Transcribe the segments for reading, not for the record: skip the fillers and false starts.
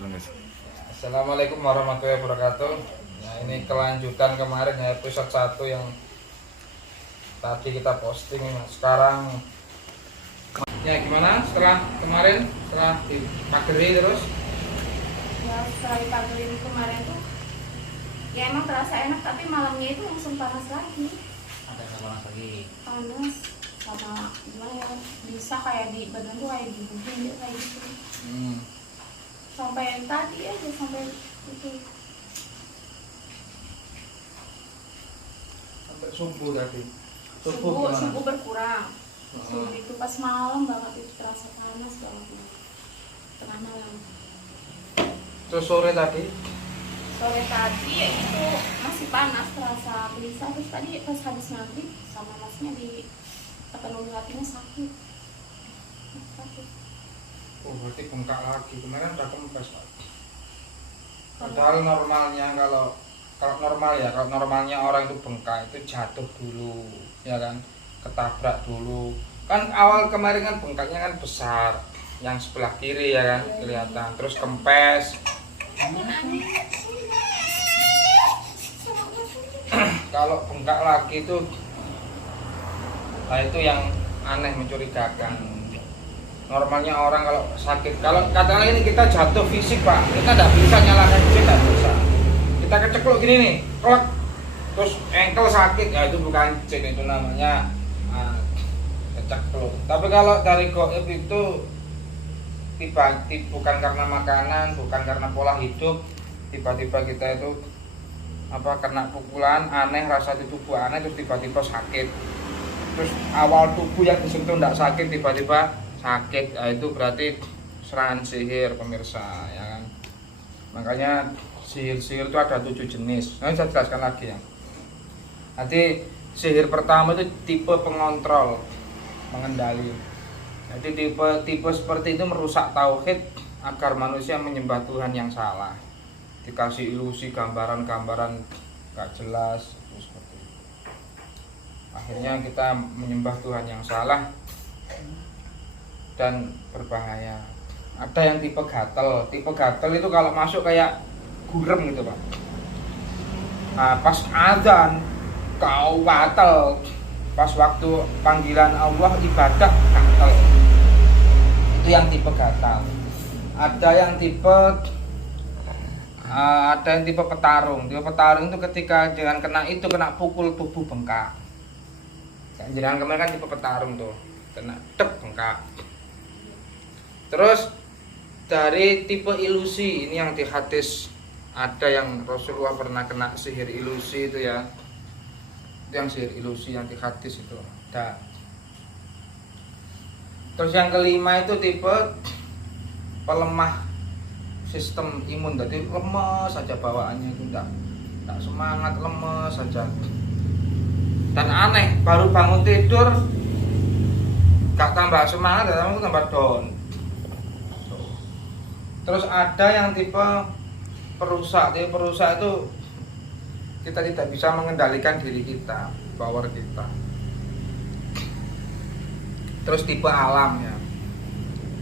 Assalamualaikum warahmatullahi wabarakatuh. Nah, ini kelanjutan kemarin ya, episode 1 yang tadi kita posting. Sekarang ya gimana setelah kemarin, setelah dipageri terus? Ya setelah dipagerin kemarin tuh ya emang terasa enak, tapi malamnya itu langsung panas lagi. Ada yang panas lagi. Panas sama gimana ya, bisa kayak di badan tuh kayak dibubuhin gitu, kayak gitu. Sampai tadi aja, sampai itu Sampai subuh tadi. subuh berkurang. Subuh itu pas malam banget itu terasa panas banget, tengah malam. Terus sore tadi? Sore tadi ya itu masih panas, terasa gelisah. Terus tadi pas habis maghrib sama masnya di tekan hatinya sakit. Oh, berarti bengkak lagi. Kemarin udah kempes, Pak. Padahal normalnya kalau normalnya orang itu bengkak itu jatuh dulu, ya kan? Ketabrak dulu. Kan awal kemarin kan bengkaknya kan besar, yang sebelah kiri ya kan, kelihatan. Terus kempes. Kalau bengkak lagi itu, nah itu yang aneh, mencurigakan. Normalnya orang kalau sakit, kalau katakanlah ini kita jatuh fisik, Pak, kita tidak bisa nyalakan jin, tidak bisa. Kita kecekluk gini nih, klek, terus engkel sakit, ya itu bukan jin, itu namanya kecekluk. Tapi kalau dari goib itu bukan karena makanan, bukan karena pola hidup, tiba-tiba kita itu kena pukulan aneh, rasa di tubuh aneh, terus tiba-tiba sakit. Terus awal tubuh yang disentuh tidak sakit, tiba-tiba sakit, ya itu berarti serangan sihir, pemirsa, ya kan. Makanya sihir-sihir itu ada 7 jenis. Nah, saya jelaskan lagi ya. Nanti sihir pertama itu tipe pengontrol, mengendali. Jadi tipe seperti itu merusak tauhid agar manusia menyembah Tuhan yang salah. Dikasih ilusi, gambaran-gambaran gak jelas, seperti itu. Akhirnya kita menyembah Tuhan yang salah dan berbahaya. Ada yang tipe gatel. Tipe gatel itu kalau masuk kayak gurem gitu, Pak. Nah, pas azan kau gatel. Pas waktu panggilan Allah ibadah gatel. Itu yang tipe gatal. Ada yang tipe petarung. Tipe petarung itu ketika jangan kena pukul tubuh bengkak. Jangan kemarin kan tipe petarung tuh, kena dep bengkak. Terus dari tipe ilusi, ini yang di hadis ada yang Rasulullah pernah kena sihir ilusi itu ya. Itu yang sihir ilusi yang di hadis itu ada. Terus yang kelima itu tipe pelemah sistem imun, jadi lemes saja bawaannya itu enggak semangat, lemes saja. Dan aneh, baru bangun tidur gak tambah semangat, tambah down. Terus ada yang tipe perusak. Tipe perusak itu kita tidak bisa mengendalikan diri kita, power kita. Terus tipe alam ya.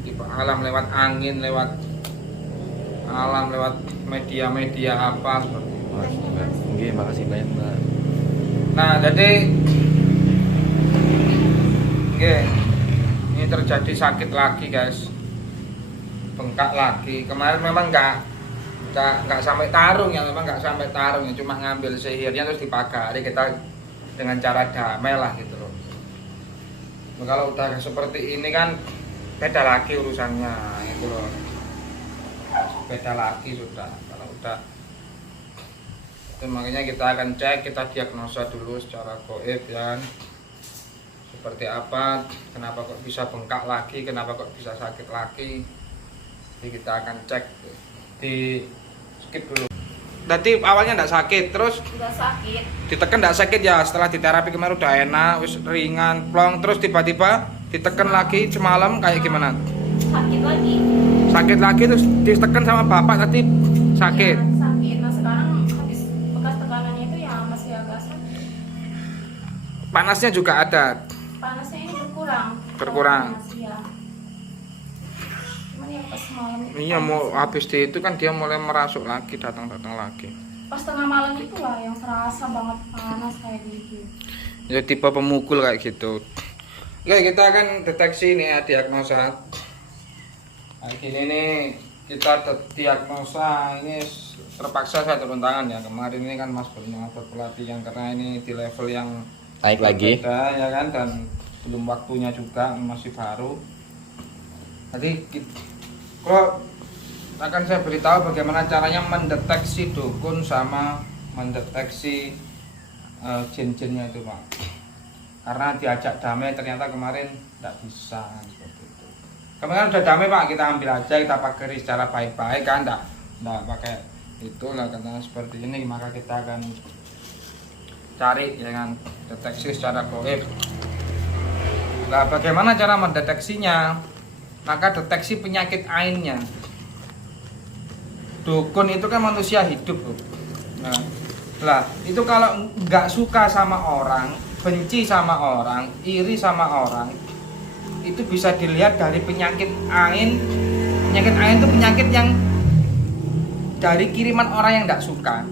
Tipe alam lewat angin, lewat alam, lewat media-media apa seperti itu. Oke, makasih banyak, Mbak. Nah, jadi ini terjadi sakit lagi, guys. Bengkak lagi. Kemarin memang nggak sampai tarung ya, cuma ngambil sihirnya terus dipagari kita dengan cara damai lah gitu loh. Nah, kalau udah seperti ini kan beda lagi urusannya itu loh. Beda lagi sudah kalau udah itu. Makanya kita akan cek, kita diagnosa dulu secara goib ya, seperti apa, kenapa kok bisa bengkak lagi, kenapa kok bisa sakit lagi. Jadi kita akan cek, di skip dulu. Berarti awalnya enggak sakit, terus Udah sakit. ditekan enggak sakit ya, setelah diterapi kemarin udah enak, wis ringan, plong, terus tiba-tiba ditekan lagi semalam kayak gimana? Sakit lagi. Sakit lagi terus ditekan sama bapak tadi sakit. Ya, sakit. Nah sekarang habis bekas tekanannya itu ya masih agak sakit. Panasnya juga ada. Panasnya ini berkurang. Berkurang. Panas, ya. Cuman yang pas malam itu Iya, mau panas. habis di itu kan dia mulai merasuk lagi, datang lagi. Pas tengah malam itulah yang terasa banget panas kayak gitu. Ya tipe pemukul kayak gitu. Oke, kita akan deteksi nih ya, diagnosa. Nah, gini nih kita diagnosa ini terpaksa saya turun tangan ya. Kemarin ini kan Mas Kurnia dapat pelatihan karena ini di level yang Naik lagi. berbeda, ya kan, dan belum waktunya juga, masih baru. Jadi kalau akan saya beritahu bagaimana caranya mendeteksi dukun sama mendeteksi jin-jinnya itu, Pak. Karena diajak damai ternyata kemarin tidak bisa seperti itu. Kemarin udah damai, Pak, kita ambil aja, kita pakai secara baik-baik kan, enggak pakai itulah karena seperti ini, maka kita akan cari ya kan, deteksi secara goib. Nah, bagaimana cara mendeteksinya? Maka deteksi penyakit ainnya. Dukun itu kan manusia hidup, Bu. Nah, lah itu kalau nggak suka sama orang, benci sama orang, iri sama orang, itu bisa dilihat dari penyakit ain. Penyakit ain itu penyakit yang dari kiriman orang yang nggak suka.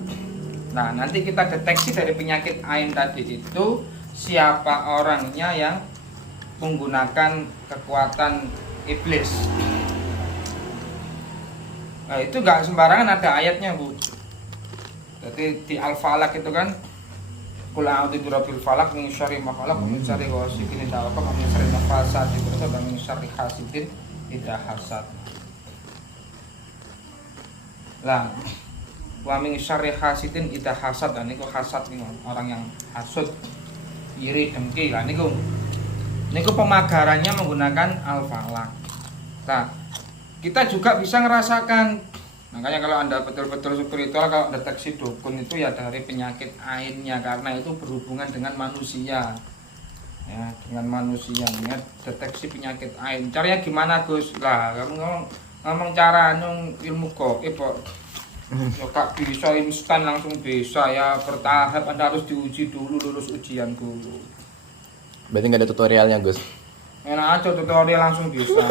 Nah, nanti kita deteksi dari penyakit ain tadi itu siapa orangnya yang menggunakan kekuatan iblis. Nah, itu nggak sembarangan, ada ayatnya, Bu. Jadi di Al-Falaq itu kan Qul a'udzu birabbil falaq min syarri ma khalaq wa min syarri ghasiqin idza waqab wa min syarri nafasati fil 'uqad wa min syarri hasidin idza hasad. Lah, wa min syarri hasidin idza hasad, dan niku hasad niku orang yang hasud, iri, dengki. Lah niku pemagarannya menggunakan Al-Falaq. Nah, kita juga bisa ngerasakan. Makanya kalau Anda betul-betul spiritual, kalau deteksi dukun itu ya dari penyakit ainnya, karena itu berhubungan dengan manusia. Ya, dengan manusia. Ya, deteksi penyakit ain. Caranya gimana, Gus? Lah, kamu ngomong cara ilmu gaib kok. Ya gak bisa instan langsung bisa, ya bertahap. Anda harus diuji dulu, lulus ujian dulu. Berarti nggak ada tutorialnya, Gus? Enak aja tutorial langsung bisa.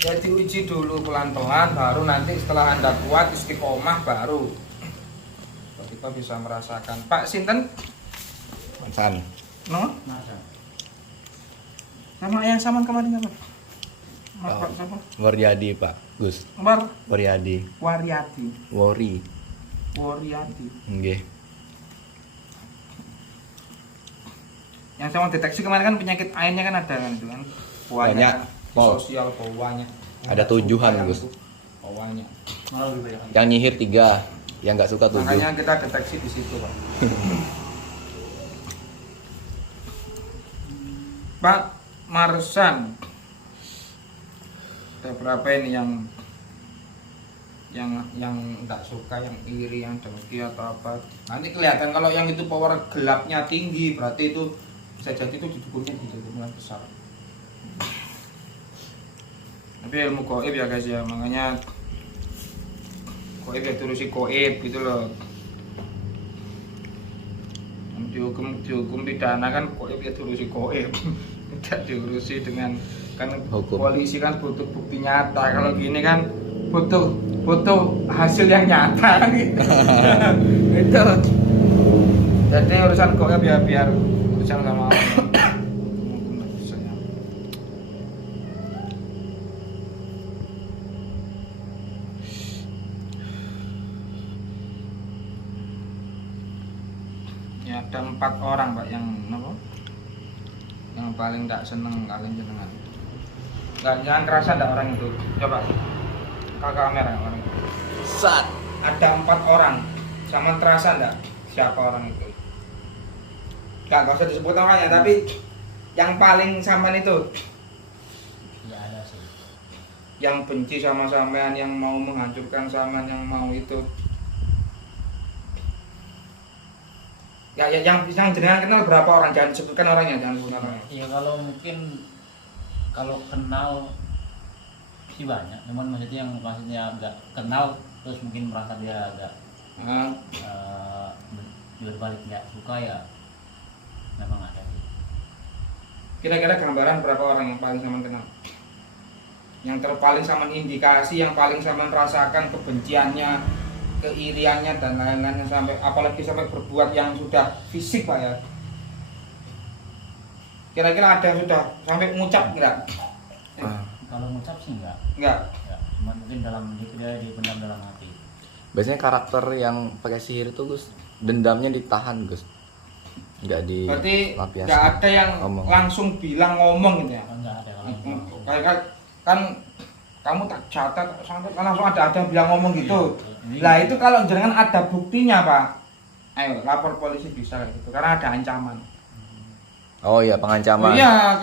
Ya diuji dulu pelan-pelan, baru nanti setelah Anda kuat istiqomah baru tiba-tiba bisa merasakan. Pak Sinten? San. No? Nama yang sama kemarin apa? Mas Pak siapa? Waryadi, Pak. Gus. Waryadi. Waryati. Waryati. Nggih. Yang saya mau deteksi kemarin kan penyakit ainnya kan ada kan itu kan. Banyak. Kan, sosial bawahnya. Ada 7-an, Gus. Bawahnya. Yang nyihir 3, yang nggak suka 7. Makanya kita deteksi di situ, Pak. Pak Marsan, ada berapa ini yang nggak suka, yang iri, yang dengki atau apa? Nanti kelihatan kalau yang itu power gelapnya tinggi, berarti itu bisa jadi itu didukunnya di dukungan besar. Tapi ilmu goib ya guys ya, makanya goib ya turusi goib gitu loh. Dihukum pidana kan goib ya turusi goib. Tidak diurusi dengan, kan Hukum. polisi kan butuh bukti nyata. Kalau gini kan butuh hasil yang nyata gitu. Itu. Jadi urusan goib ya biar urusan sama Allah. Ya, ada 4 orang, Pak, yang apa? Yang paling tidak seneng kalian jenengan. Jangan kerasa ndak orang itu. Coba ke kamera orang itu. Sat. Ada 4 orang. Sama terasa ndak siapa orang itu? Gak usah disebut namanya, tapi yang paling sampean itu. Nggak ada sih. Yang benci sama sampean, yang mau menghancurkan sampean, yang mau itu. Ya, yang jenengan kenal berapa orang? Jangan sebutkan orangnya, jangan sebutkan orangnya. Ya kalau mungkin kalau kenal sih banyak, cuman maksudnya agak kenal terus mungkin merasa dia agak Nah, berbalik nggak suka ya memang ada sih. kira-kira gambaran berapa orang yang paling sampean kenal? yang terpaling sama indikasi, yang paling sama merasakan kebenciannya, keiriannya dan lain-lainnya, sampai apalagi sampai berbuat yang sudah fisik Pak ya. Kira-kira ada yang sudah sampai mengucap kira? Kalau ngucap sih enggak. Enggak. Ya, cuma mungkin dalam dia dipendam dalam hati. Biasanya karakter yang pakai sihir itu Gus, dendamnya ditahan Gus, nggak Berarti dilampiaskan. nggak ada yang Ngomong. langsung bilang ngomong gitu ya? Enggak ada kalau Kayak kan kamu tak catat sampai langsung ada yang bilang ngomong gitu. Iya. Lah itu kalau jangan ada buktinya Pak, ayo lapor polisi bisa kayak gitu karena ada ancaman. Oh iya, pengancaman. Iya,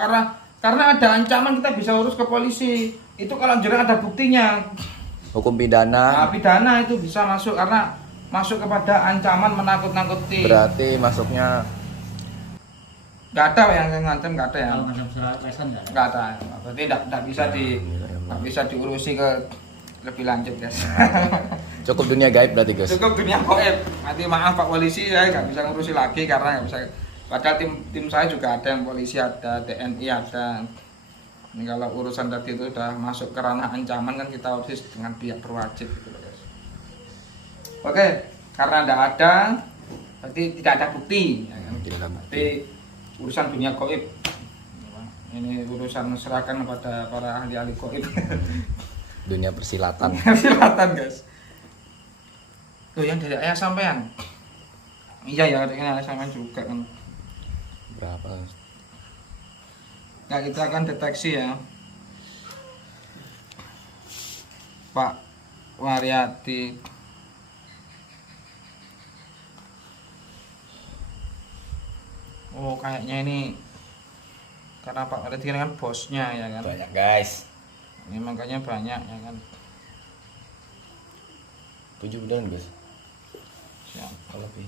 karena ada ancaman kita bisa urus ke polisi. Itu kalau jangan ada buktinya. Hukum pidana Nah, pidana itu bisa masuk karena masuk kepada ancaman menakut-nakuti. berarti masuknya Nggak ada yang ngancam, nggak ada ya. kalau macam surat lesan enggak ada. Nggak ada. Berarti nggak bisa diurusi ke lebih lanjut guys. cukup dunia gaib berarti Gus. Cukup dunia goib. Nanti maaf Pak polisi, saya nggak bisa ngurusi lagi karena nggak bisa. Padahal tim saya juga ada yang polisi, ada TNI, ada. Ini kalau urusan tadi itu udah masuk ke ranah ancaman kan kita harus dengan pihak berwajib gitu loh guys. Oke, karena tidak ada, berarti tidak ada bukti. Ya kan? Tidak ada bukti. Berarti urusan dunia goib. Ini urusan serahkan kepada para ahli-ahli goib. Dunia persilatan. Silahkan guys. Tuh yang dari ayah sampean. Iya ya, ini ayah sampean juga kan. Berapa? Nah kita akan deteksi ya Pak Waryati. Oh kayaknya ini karena Pak Waryati kan bosnya ya kan. Banyak guys. Ini makanya banyak ya kan. 7 beneran Gus. Siap. Kalau lebih.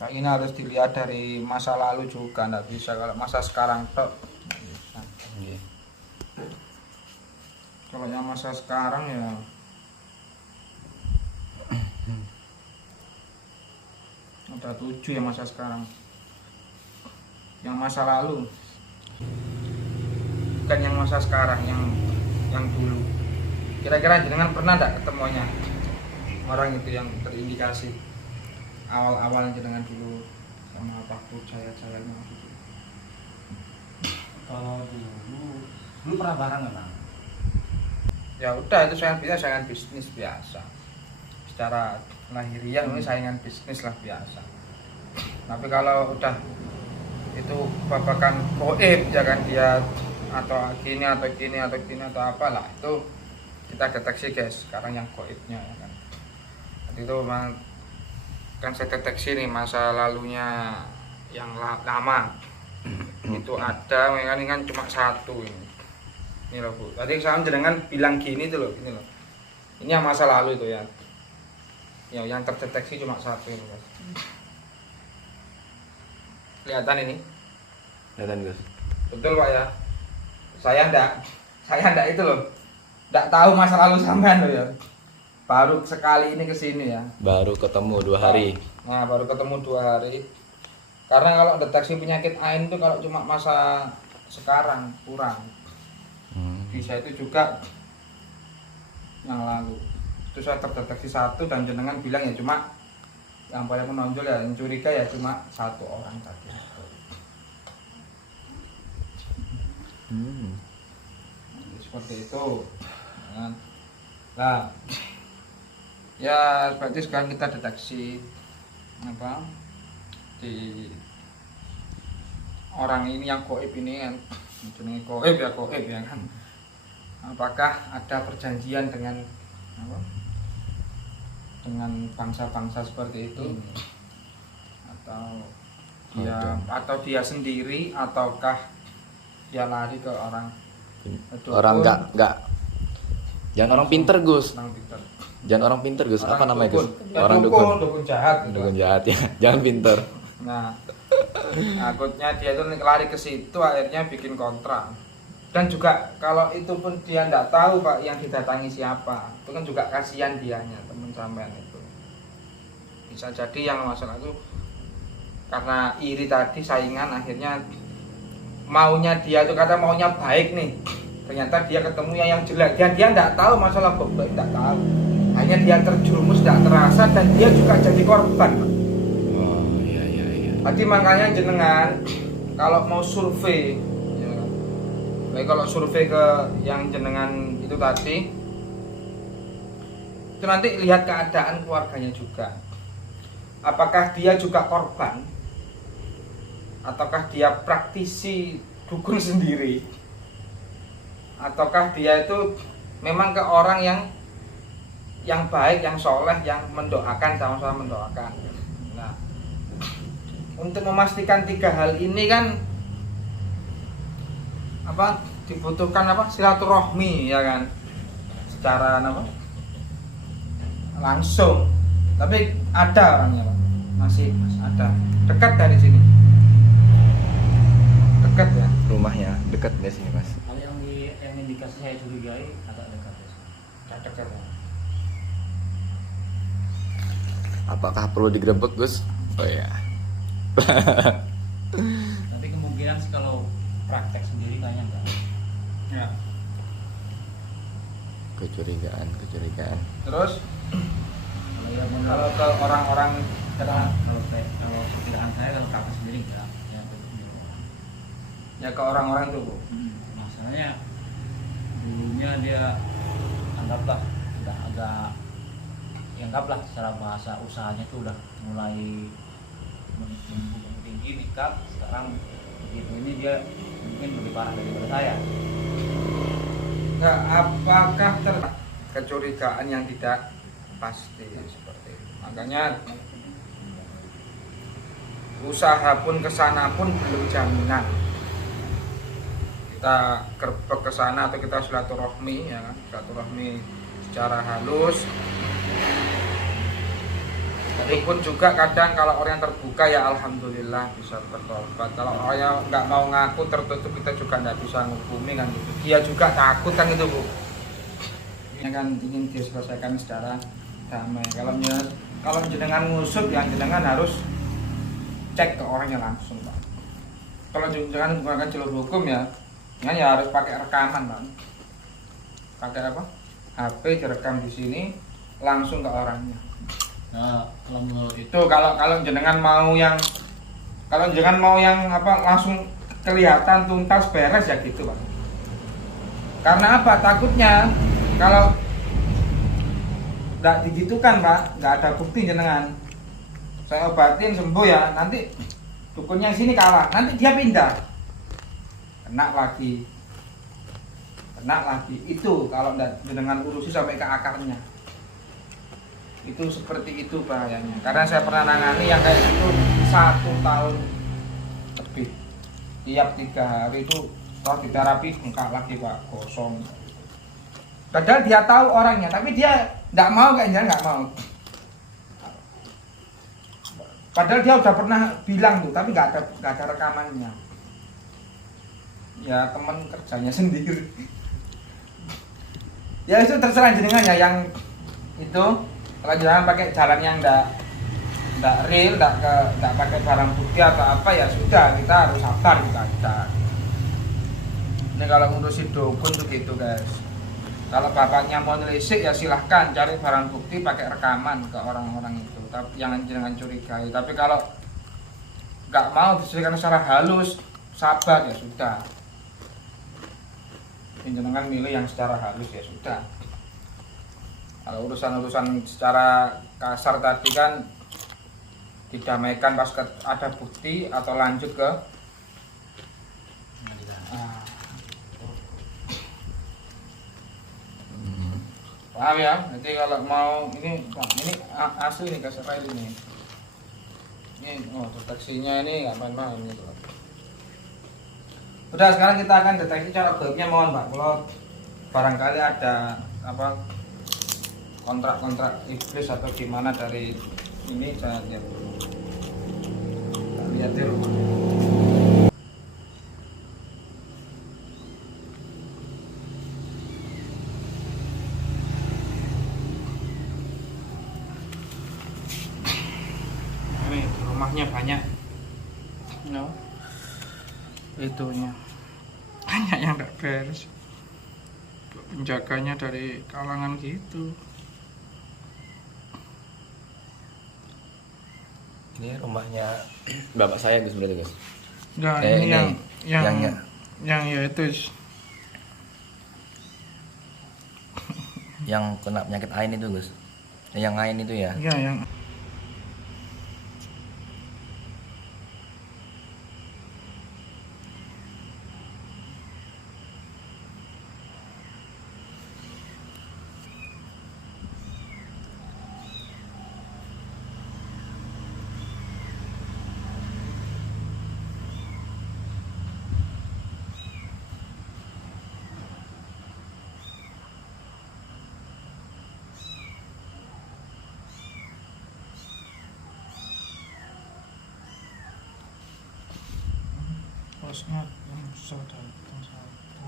Kayak ini harus dilihat dari masa lalu juga, nggak bisa kalau masa sekarang tok. Nah, Iya. kalau yang masa sekarang ya ada 7 yang masa sekarang. Yang masa lalu bukan yang masa sekarang, yang dulu. Kira-kira jenengan pernah enggak ketemunya orang itu yang terindikasi awal-awal jenengan dulu sama waktu saya gitu. Kalau dulu pernah bareng memang. Ya udah itu saingan bisnis biasa. Secara lahiriah ini saingan bisnis lah biasa. Tapi kalau udah itu babakan goib ya kan dia atau gini atau apalah itu kita deteksi guys sekarang yang goibnya ya kan. Jadi itu memang kan saya deteksi nih masa lalunya yang lama itu ada ini kan cuma satu ini loh Bu. Tadi saya jenengan bilang gini tuh loh, ini loh. Ini yang masa lalu itu ya. Ya yang terdeteksi cuma satu ini guys. Kelihatan ini? Kelihatan Gus. Betul Pak ya. Saya ndak itu loh. Ndak tahu masa lalu sampean loh ya. Baru sekali ini kesini ya. Baru ketemu 2 hari. Nah baru ketemu 2 hari. Karena kalau deteksi penyakit AIN itu kalau cuma masa sekarang kurang. Bisa itu juga yang lalu. Itu saya terdeteksi 1 dan jenengan bilang ya cuma yang paling menonjol ya yang curiga ya cuma 1 orang tadi. Seperti itu. Nah, ya berarti sekarang kita deteksi apa di orang ini yang goib ini kan, jenenge goib ya kan. Apakah ada perjanjian dengan apa? Dengan bangsa-bangsa seperti itu atau dia sendiri ataukah dia lari ke orang dukun? Orang enggak. Jangan orang pinter Gus. Orang pinter. Jangan orang pinter Gus. Apa Orang namanya dukun. Gus? Ya, Orang dukun. Dukun jahat gitu. Dukun jahat ya. Jangan pinter. Nah, takutnya dia itu lari ke situ akhirnya bikin kontrak. Dan juga kalau itu pun dia tidak tahu Pak yang didatangi siapa, itu kan juga kasihan dianya teman sampean itu. Bisa jadi yang masalah itu karena iri tadi saingan akhirnya maunya dia tuh kata maunya baik nih, ternyata dia ketemu yang jelek. Dia nggak tahu masalah goblok, nggak tahu. Hanya dia terjerumus tidak terasa dan dia juga jadi korban. Oh iya iya iya. Jadi makanya jenengan kalau mau survei, ya, baik kalau survei ke yang jenengan itu tadi, itu nanti lihat keadaan keluarganya juga. Apakah dia juga korban? Ataukah dia praktisi dukun sendiri? Ataukah dia itu memang ke orang yang baik, yang soleh, yang mendoakan, sama-sama mendoakan. Nah, untuk memastikan 3 hal ini kan apa dibutuhkan apa silaturahmi ya kan, secara apa langsung. Tapi ada orangnya Pak, masih ada dekat dari sini. Dekat ya. Rumahnya dekat dari sini mas. Kalau yang indikasi saya curigai agak dekat ya. Dekat ya. Apakah perlu digerebek Gus? Oh iya. Tapi kemungkinan sih kalau praktek sendiri kayaknya enggak. Ya. Kecurigaan. Terus Kalau ya kalau ke orang-orang kalau perkiraan saya kalau praktek sendiri enggak. ya ke orang-orang itu Bu. Masalahnya dulunya dia anggaplah udah agak anggaplah secara bahasa usahanya tuh udah mulai menembus tinggi nikah. Sekarang begitu ini dia mungkin lebih parah daripada saya. Nah, apakah kecurigaan yang tidak pasti seperti itu. Makanya usaha pun kesana pun belum jaminan. Kita gerbek ke sana atau kita silaturahmi ya kan, silaturahmi secara halus. Itu pun juga kadang kalau orang terbuka ya alhamdulillah bisa bertobat. Kalau orang nggak mau ngaku tertutup kita juga nggak bisa menghukumi kan gitu. Dia juga takut kan itu Bu. Ini kan ingin diselesaikan secara damai. Kalau jenengan ngusut ya jenengan harus cek ke orangnya langsung Pak. Kalau jenengan menggunakan jalur hukum ya harus pakai rekaman Pak. Pakai apa? HP direkam di sini langsung ke orangnya. Nah, kalau menurut itu Itu kalau jenengan mau yang apa langsung kelihatan tuntas beres ya gitu Pak. Karena apa? Takutnya kalau nggak digitukan Pak, nggak ada bukti jenengan. Saya obatin sembuh ya, nanti dukunnya sini kalah, nanti dia pindah. Kena lagi. Itu kalau jenengan urusi sampai ke akarnya. Itu seperti itu bahayanya. Karena saya pernah nangani yang kayak itu 1 tahun lebih. Tiap 3 hari itu setelah diterapi bengkak lagi Pak, kosong. Padahal dia tahu orangnya, tapi dia nggak mau kayaknya nggak mau. Padahal dia udah pernah bilang tuh, tapi nggak ada rekamannya. Ya teman kerjanya sendiri. Ya itu terserah jenengan ya yang itu. Kalau jangan pakai jalan yang enggak real, enggak pakai barang bukti atau apa ya sudah, kita harus sabar kita aja. Ini kalau ngurusin dukun tuh gitu guys. Kalau bapaknya mau nelisik ya silahkan cari barang bukti pakai rekaman ke orang-orang itu. Tapi jangan curigai. Tapi kalau nggak mau diselesaikan secara halus, sabar ya sudah. Jangan milih yang secara halus ya sudah. Kalau urusan-urusan secara kasar tadi kan didamaikan pas ada bukti atau lanjut ke paham ya? Jadi kalau mau ini asli nih kasar ini. Ini deteksinya ini nggak main-main gitu. Udah sekarang kita akan deteksi cara gaibnya mohon Pak. Kalau barangkali ada apa kontrak iblis atau gimana dari ini saya lihat di rumah. Ini di rumahnya banyak itunya banyak yang tidak beres. Penjaganya dari kalangan gitu. Ini rumahnya bapak saya Gus berarti Gus. Enggak, Eh, ini ini yang ya itu yang kena penyakit AIN itu Gus. Yang AIN itu ya. ya yang bosnya yang susah datang satu.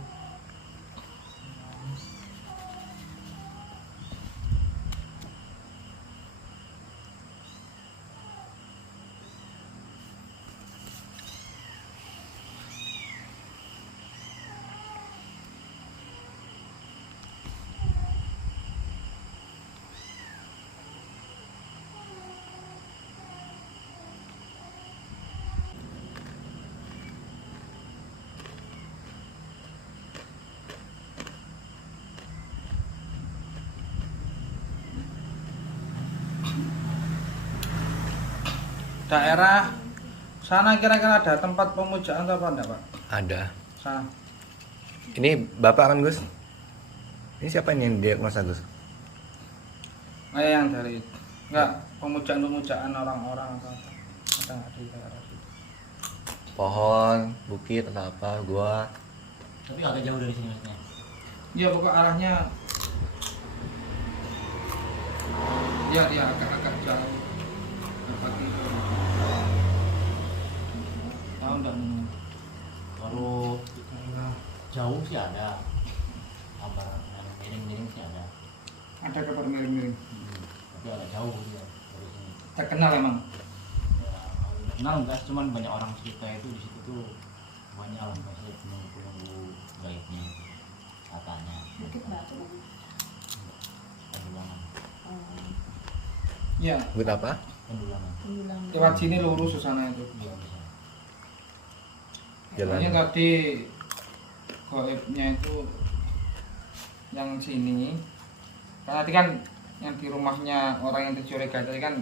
Daerah sana kira-kira ada tempat pemujaan atau apa enggak, Pak? Ada. Sana. Ini bapak kan Gus? Ini siapa ini yang diagnosa Gus? Yang dari enggak pemujaan orang-orang atau apa? Ada nggak di daerah situ? Pohon, bukit atau apa, gua. Tapi agak jauh dari sini maksudnya. Iya, pokok arahnya iya dia agak-agak jauh. Tempat itu. Tahu enggak? Kalau jauh sih ada, gambar yang miring-miring sih ada. Ada kabar miring-miring. Tapi agak jauh dia dari sini. Terkenal emang. Ya, kenal enggak, cuman banyak orang cerita itu di situ tuh banyak lah masih penunggu gaibnya katanya. Bukit Batu. Pendulangan, Iya, Bukit apa? pendulangan. Pendulang. lewat sini lurus ke sana itu. Iya bisa. Soalnya Jalan. tadi goibnya itu yang sini. Karena tadi kan yang di rumahnya orang yang dicurigai tadi kan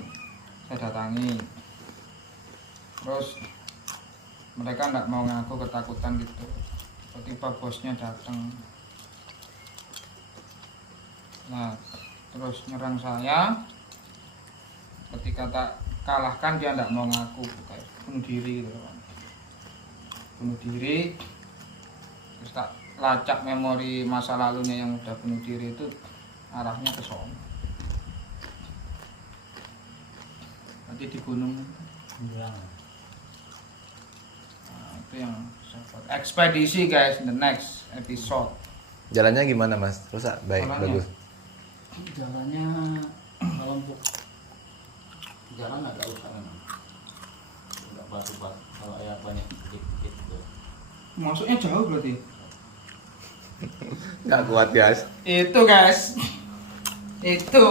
saya datangi. Terus mereka nggak mau ngaku, ketakutan gitu. Tiba-tiba bosnya datang. Nah, terus nyerang saya. Ketika tak kalahkan dia nggak mau ngaku, kayak bunuh diri gitu kan. Bunuh diri. Terus tak lacak memori masa lalunya yang udah bunuh diri itu arahnya ke sono. Nanti di gunung. Pendulangan. Nah, itu yang saya buat. Ekspedisi guys, in the next episode. Jalannya gimana Mas? Rusak? Baik, Jalannya? bagus. Jalannya kalau untuk jalan agak rusak memang. Enggak batu-batu, kalau ya banyak dikit-dikit gitu. Masuknya jauh berarti. Nggak kuat guys. Itu guys. Itu.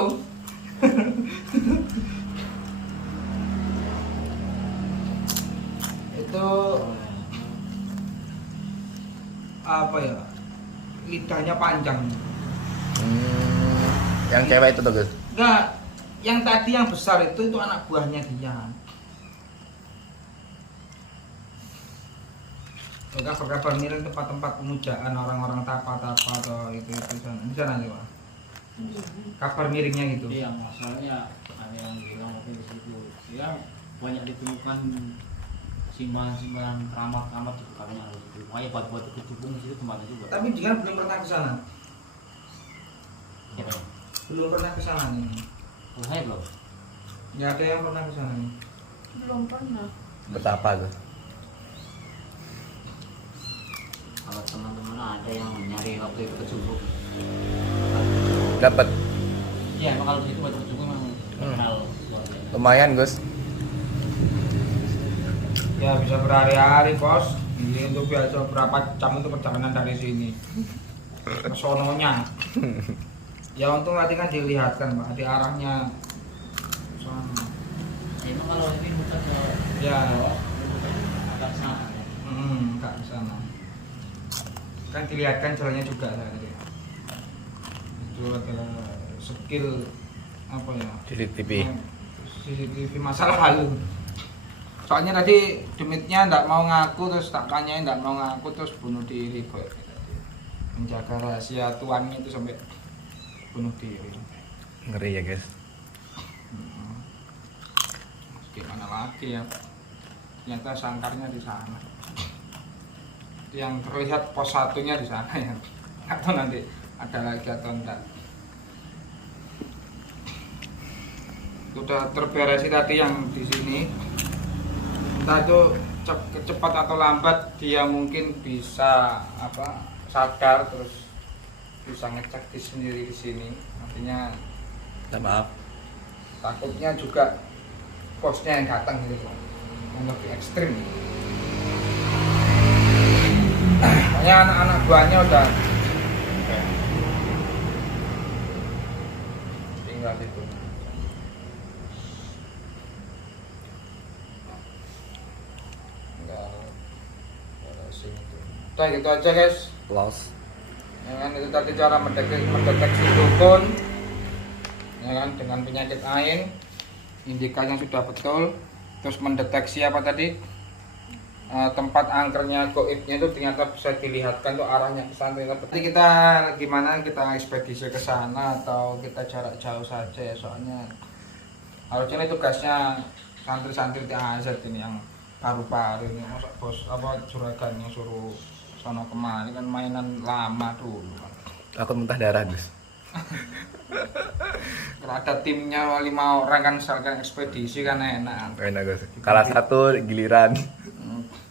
Itu apa ya? Lidahnya panjang. Yang cewek itu tuh Gus. Enggak, yang tadi yang besar itu anak buahnya dia. Mereka berkabar miring tempat-tempat pemujaan orang-orang tapa-tapa atau itu sana. Di sana juga. Kabar miringnya gitu. Iya, masalahnya ada yang bilang waktu di situ ya banyak ditemukan simbalan-simbalan keramat-keramat itu katanya harus itu. Makanya batu-batu kecubung di situ tempatnya juga. Tapi dia belum pernah ke sana. Siapa ya? Belum pernah ke sana nih. Oh, saya belum. Nggak ada yang pernah ke sana nih. Belum pernah. Betapa Gus. Kalau teman-teman ada yang nyari waktu itu kecubung. Dapat. Iya, emang kalau di situ batu kecubung memang terkenal. Lumayan Gus. Ya bisa berhari-hari bos. Ini itu biasa berapa jam itu perjalanan dari sini ke sononya. Ya untung tadi kan dilihatkan Pak, di arahnya sana. Emang kalau ini bukan ke Ya, agak sana ya. enggak ke sana. Kan dilihatkan jalannya juga tadi. Itu adalah skill apa ya? CCTV. CCTV masa lalu. Soalnya tadi demitnya enggak mau ngaku, terus tak tanyain enggak mau ngaku, terus bunuh diri kok. Menjaga rahasia tuannya itu sampai bunuh diri. Ngeri ya guys. Gimana lagi ya? Ternyata sangkarnya di sana. Yang terlihat pos satunya di sana ya. Atau nanti ada lagi atau enggak. Sudah terberesi tadi yang di sini. Entah itu cepat atau lambat dia mungkin bisa sadar terus bisa ngecek di sendiri di sini. Artinya Maaf. takutnya juga bosnya yang datang gitu yang lebih ekstrim. Makanya anak-anak buahnya udah tinggal itu. Enggak ada sing itu. Udah gitu aja guys. Lost. Ya kan itu tadi cara mendeteksi dukun. Ya kan dengan penyakit ain, indikasinya sudah betul. Terus mendeteksi apa tadi? Tempat angkernya goibnya itu ternyata bisa dilihatkan tuh arahnya ke sana. Tapi kita gimana kita ekspedisi ke sana atau kita jarak jauh saja ya, soalnya harusnya ini tugasnya santri-santri TAZ ini yang paru-paru ini, masa bos apa juragannya suruh sono kemari, kan mainan lama dulu kan. Aku muntah darah Gus. Kalau ada timnya 5 orang kan misalkan ekspedisi kan enak. Enak Gus. Kalah satu giliran.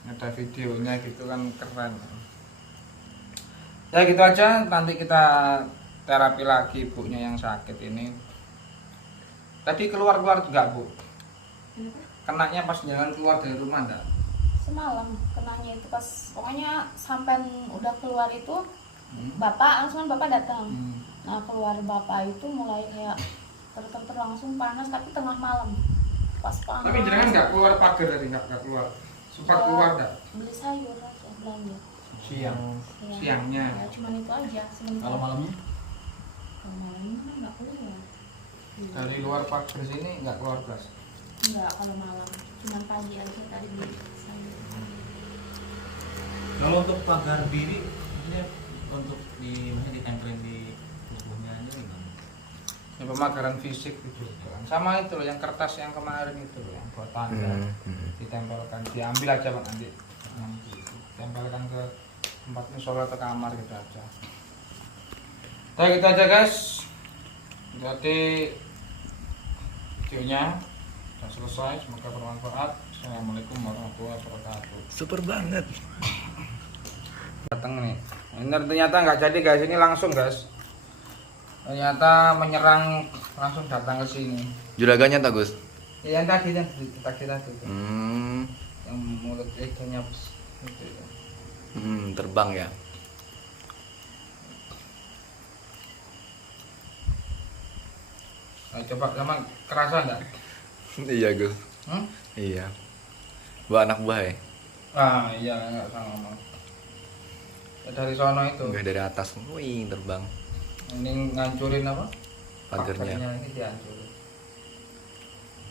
Ada videonya gitu kan keren. Ya gitu aja, nanti kita terapi lagi ibunya yang sakit ini. Tadi keluar-keluar enggak Bu? Kenanya pas jalan keluar dari rumah enggak? Semalam kenanya itu pas pokoknya sampai udah keluar itu bapak langsung bapak datang. Nah keluar bapak itu mulai kayak tertentu langsung panas tapi tengah malam pas panas. Tapi jangan enggak keluar pagar tadi, enggak keluar. Sempat keluar enggak? Beli sayur aja belanja. Siangnya. Ya, cuman itu aja sebentar. Kalau malamnya? Kalau malamnya kan nggak keluar. Dari luar pagar sini enggak keluar belas. Enggak kalau malam, cuman pagi aja tadi beli sayur. Kalau untuk pagar diri ini untuk ditempelin di tubuhnya aja gimana? Ya, pemagaran fisik gitu kan. Sama itu loh yang kertas yang kemarin itu loh, yang buat tanda ditempelkan, diambil aja Pak nanti tempelkan ke tempat musola atau kamar gitu aja. Nah gitu aja guys, jadi videonya sudah selesai, semoga bermanfaat. Assalamualaikum warahmatullahi wabarakatuh. Super banget. Datang nih, ini ternyata nggak jadi guys, ini langsung guys. Ternyata menyerang langsung datang ke sini. Juragannya tak Gus? Ya, yang tadi kan tadi. Yang mulut ekornya gitu ya. Terbang ya. Nah, coba sama kerasa enggak? Iya Gus. Iya. Buat anak buah ya? Ah iya enggak sama. Ya, dari sono itu. Enggak dari atas. Wih, terbang. Ini ngancurin apa? Pagernya. Ini dihancurin.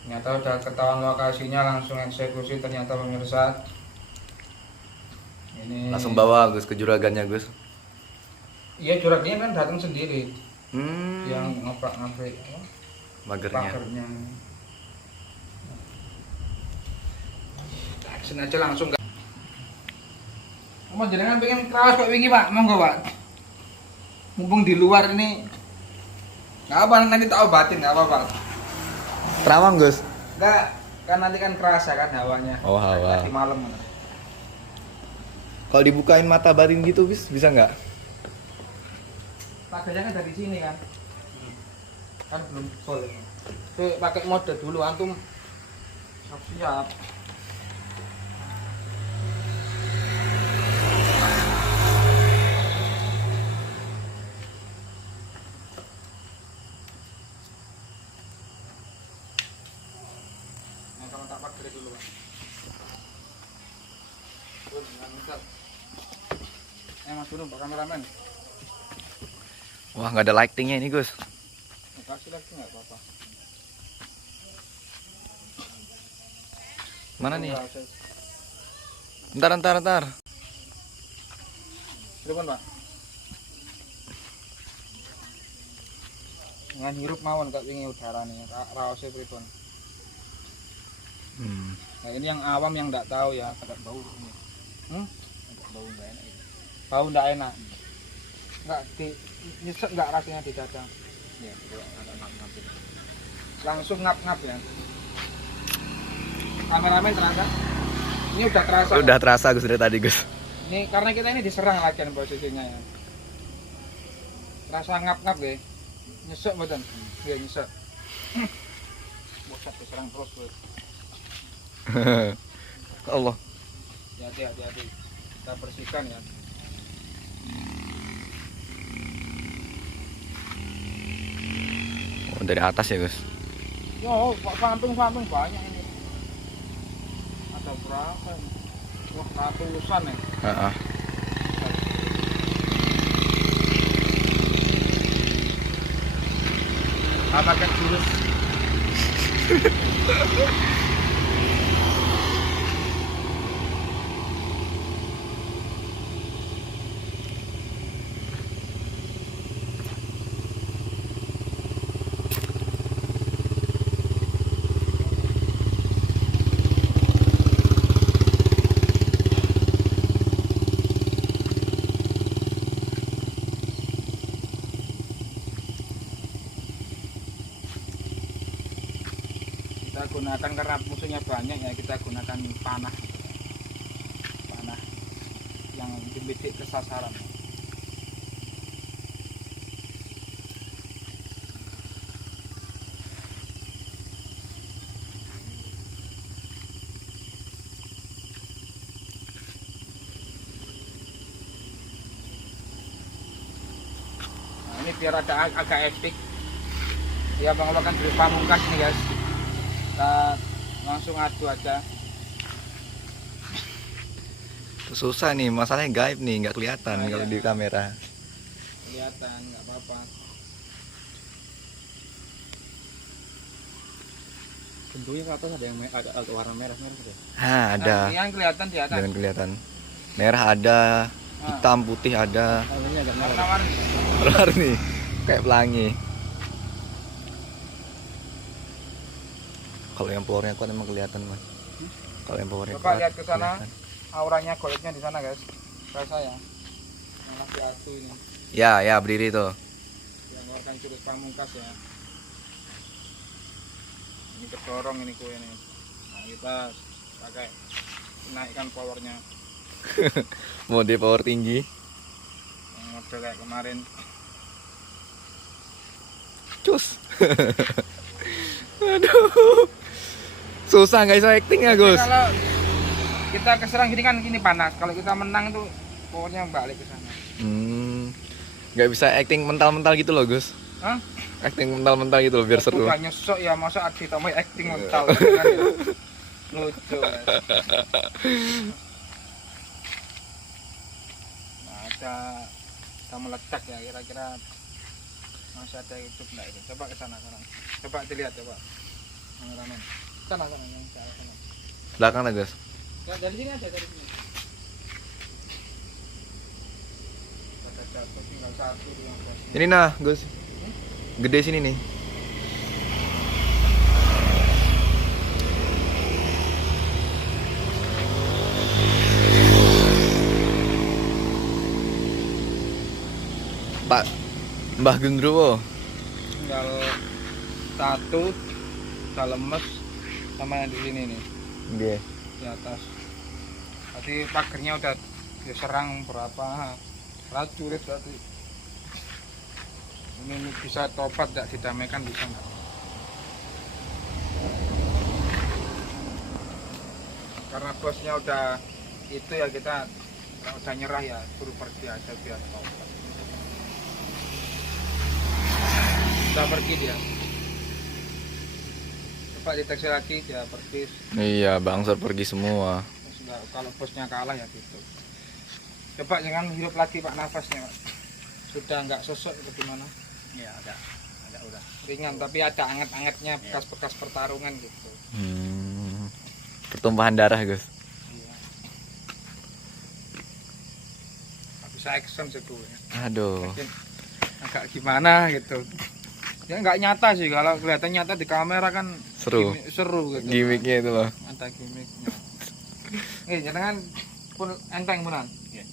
Ternyata udah ketahuan lokasinya, langsung eksekusi ternyata pemirsa. Ini Langsung bawa Gus ke juragannya Gus. Iya, juragannya kan datang sendiri. Yang ngabrak-ngabrik apa? Magernya. Pagernya. Action aja langsung enggak. Mau jenengan pengen krawas kok wingi Pak, monggo Pak. Mumpung di luar ini nggak apa, nanti tak obatin nggak apa-apa. Terawang Gus. Enggak, kan nanti kan kerasa kan hawanya. Oh, hawa. Di malam. Kalau dibukain mata batin gitu bisa nggak? Pagernya kan dari sini kan. Kan belum full. Oke, pakai mode dulu antum. Siap. Kalau tak pakai dulu Pak. Tuh, jangan misal. Mas Gunung, Pak kameramen. Wah, nggak ada lightingnya ini Gus. Kasih lagi nggak apa-apa. Mana nih? Ntar. Pripun Pak? Dengan hirup mawon kak wingi udarane, raose pripun. Nah ini yang awam yang nggak tahu ya. Agak bau ini. Bau nggak enak ini. Bau nggak enak. Nggak di nyesek nggak rasanya di dada. Ya, agak ngap-ngap. Langsung ngap-ngap ya. Kameramen terasa? Ini udah terasa. Udah terasa Gus dari tadi Gus. Ini karena kita ini diserang lagi posisinya ya. Terasa ngap-ngap ya. Nyesek mboten? Nggih nyesek. Bosat diserang terus kowe. Allah. Hati-hati. Kita bersihkan ya. Oh, dari atas ya Gus. Yo, samping banyak ini. Ada berapa ini? Wah, ratusan ya. Heeh. Apa kan jurus? Kita gunakan karena musuhnya banyak ya, kita gunakan panah yang dibidik ke sasaran. Nah, ini biar ada agak epic ya, Bang Lo kan dari Pamungkas nih guys. Kita langsung adu aja. Susah nih, masalahnya gaib nih, nggak kelihatan Nah, kalau iya. di kamera. Kelihatan nggak apa-apa. Bentuknya ke atas ada yang agak warna merah-merah gitu. Ada. Nah, yang kelihatan di atas. Jangan kelihatan. Merah ada, hitam putih ada. Warnanya agak merah. Warna-warni. Keluar nih, kayak pelangi. Kalau yang powernya kuat emang kelihatan mas. Kalau yang powernya Coba kuat, lihat ke sana. kelihatan. Auranya goibnya di sana guys. Rasa ya. Yang lagi adu ini. Ya berdiri tuh. Yang mengeluarkan jurus Pamungkas ya. Ini kedorong ini kue ini. Nah, kita pakai naikkan powernya. Mode power tinggi. Yang model kayak kemarin. Cus. Aduh. Susah nggak bisa acting ya Gus. Jadi kalau kita keserang gini kan ini panas. Kalau kita menang tuh powernya balik ke sana. Nggak bisa acting mental-mental gitu loh Gus. Hah? Acting mental-mental gitu loh biar seru. Udah nyesok ya, masa Adi tambah acting mental kan ya. Lucu guys. Nah, kita meledak ya, kira-kira masih ada hidup enggak itu. Coba ke sana sekarang. Coba dilihat coba. Kameramen. Sana yang ke arah sana. Belakang lah Gus. Ya, dari sini aja, dari sini. Ada jatuh tinggal satu yang guys. Ini nah Gus. Gede sini nih. Pak Mbah Gendruwo. Tinggal satu, kita lemes sama yang di sini nih. Oke. Di atas. Tadi pagernya udah diserang berapa prajurit tadi. Ini bisa tobat, tidak didamaikan bisa nggak? Karena bosnya udah itu ya, kita udah nyerah ya, suruh pergi aja biar tobat. Udah pergi dia. Coba coba deteksi lagi dia pergi. Iya, bangsat pergi semua. Terus kalau bosnya kalah ya gitu. Coba jangan hirup lagi Pak nafasnya Pak. Sudah nggak sesek atau gimana? Ya ada udah. Ringan tapi ada anget-angetnya bekas-bekas pertarungan gitu. Pertumpahan darah, Gus. Iya. Nggak bisa action sih gue. Aduh. Agak gimana gitu. Ya nggak nyata sih, kalau kelihatan nyata di kamera kan Seru. seru gitu. Gimiknya itu loh. Ada gimmicknya. Jangan pun enteng benar. Iya.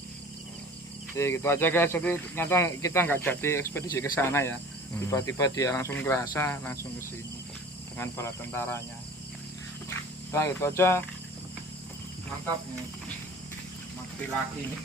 Ya gitu aja guys, jadi nyata kita nggak jadi ekspedisi ke sana ya. Tiba-tiba dia langsung kerasa, langsung ke sini dengan bala tentaranya. Nah itu aja, mantap nih, mati lagi nih.